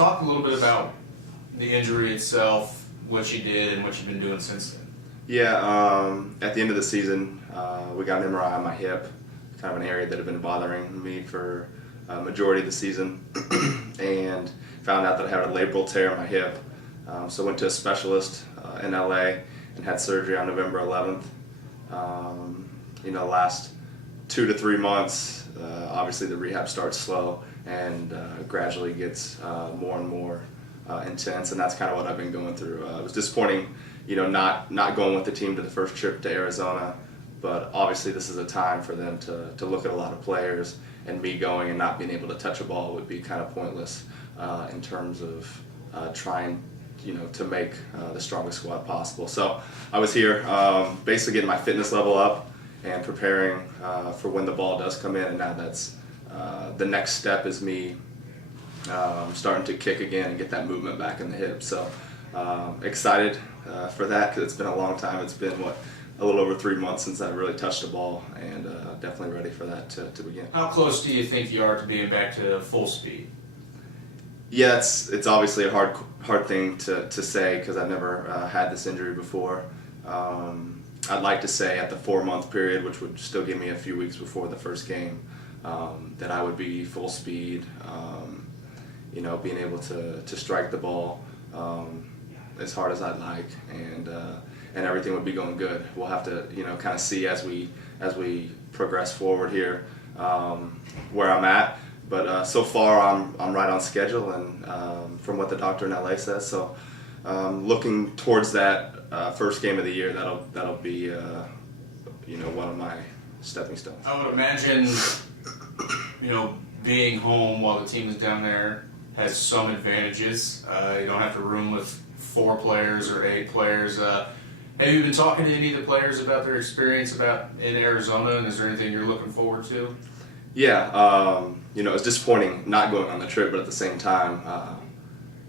talk a little bit about the injury itself, what you did, and what you've been doing since then. Yeah, at the end of the season, we got an MRI on my hip, kind of an area that had been bothering me for a majority of the season, and found out that I had a labral tear in my hip. So went to a specialist in LA and had surgery on November 11th. Last 2 to 3 months, obviously the rehab starts slow and gradually gets more and more intense, and that's kind of what I've been going through. It was disappointing, not going with the team to the first trip to Arizona, but obviously this is a time for them to look at a lot of players, and me going and not being able to touch a ball would be kind of pointless in terms of trying to make the strongest squad possible. So I was here basically getting my fitness level up and preparing for when the ball does come in, and now that's the next step is me starting to kick again and get that movement back in the hip. So excited for that, because it's been a long time. It's been a little over 3 months since I really touched a ball, and definitely ready for that to begin. How close do you think you are to being back to full speed? Yeah, it's obviously a hard thing to say, because I've never had this injury before. I'd like to say at the 4-month period, which would still give me a few weeks before the first game, that I would be full speed, being able to strike the ball as hard as I'd like, and everything would be going good. We'll have to kind of see as we progress forward here where I'm at. But so far I'm right on schedule, and from what the doctor in LA says. So looking towards that first game of the year, that'll be one of my stepping stones. I would imagine being home while the team is down there has some advantages. You don't have to room with 4 players or 8 players. Have you been talking to any of the players about their experience in Arizona, and is there anything you're looking forward to? Yeah, it was disappointing not going on the trip, but at the same time,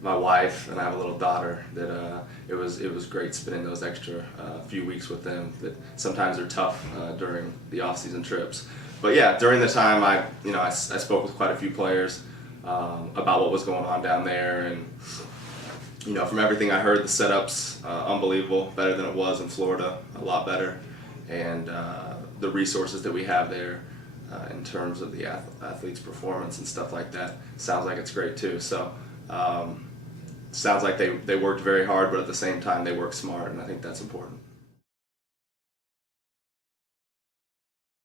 my wife and I have a little daughter that it was great spending those extra few weeks with them that sometimes are tough during the off-season trips. But yeah, during the time I spoke with quite a few players about what was going on down there, and from everything I heard, the setup's unbelievable, better than it was in Florida, a lot better, and the resources that we have there in terms of the athlete's performance and stuff like that sounds like it's great too. So sounds like they worked very hard, but at the same time they worked smart, and I think that's important.